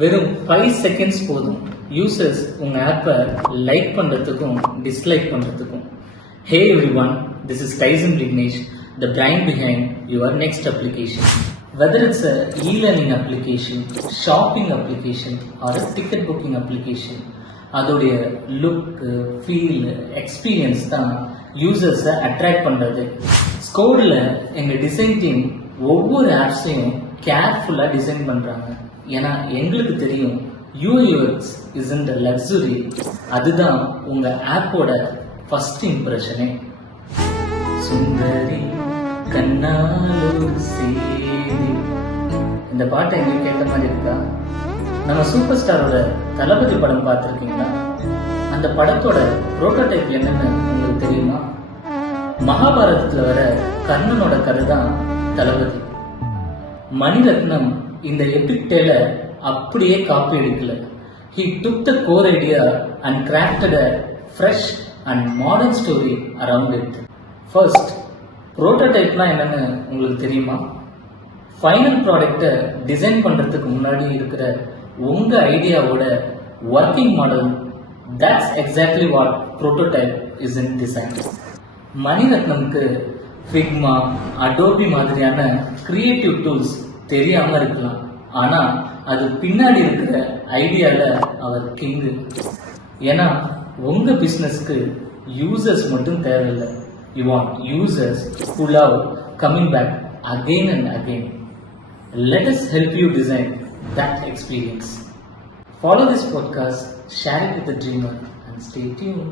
வெறும் 5 செகண்ட்ஸ் போதும் யூசர்ஸ் உங்க ஆப்பை லைக் பண்றதுக்கும் டிஸ்லைக் பண்றதுக்கும். Hey everyone, this is Tyson Vignesh, the brain behind your next application. Whether it's a e-learning application, shopping application or a ticket booking application, அதோடைய look, feel, experience தான் யூசர்ஸை attract பண்ணுறது. ஸ்கோடில் எங்கள் design team ஒவ்வொரு ஆப்ஸையும் கேர்ஃபுல்லாக design பண்ணுறாங்க. ஏன்னா எங்களுக்கு தெரியும் UX isn't a luxury, அதுதான் உங்கள் ஆப்போட ஃபர்ஸ்ட் இம்ப்ரெஷனே. சுந்தரி கண்ணாலு சேரி, இந்த பாட்டை எங்களுக்கு கேட்ட மாதிரி இருக்கா? நம்ம சூப்பர் ஸ்டாரோட தளபதி படம் பார்த்துருக்கீங்களா? அந்த படத்தோட புரோட்டோடைப் என்னன்னு உங்களுக்கு தெரியுமா? மகாபாரதத்தில் வர கர்ணனோட கதை தான் தளபதி. மணிரத்னம் இந்த எபிக் டேலை அப்படியே காப்பி எடுக்கல. He took the core idea and crafted a fresh and modern story around it. First, புரோட்டோடைப்லாம் என்னன்னு உங்களுக்கு தெரியுமா? ஃபைனல் ப்ராடக்டை டிசைன் பண்ணுறதுக்கு முன்னாடி இருக்கிற உங்கள் ஐடியாவோட working model. That's exactly what prototype is in design. மணிரத்னம்க்கு ஃபிக்மா, அடோபி மாதிரியான கிரியேட்டிவ் டூல்ஸ் தெரியாமல் இருக்கலாம், ஆனால் அது பின்னாடி இருக்கிற ஐடியாவில் அவர் கிங்கு. ஏன்னா உங்கள் பிஸ்னஸ்க்கு யூசர்ஸ் மட்டும் தேவையில்லை. You want users who love coming back again and again. Let us help you design that experience. Follow this podcast, share it with a dreamer, and stay tuned.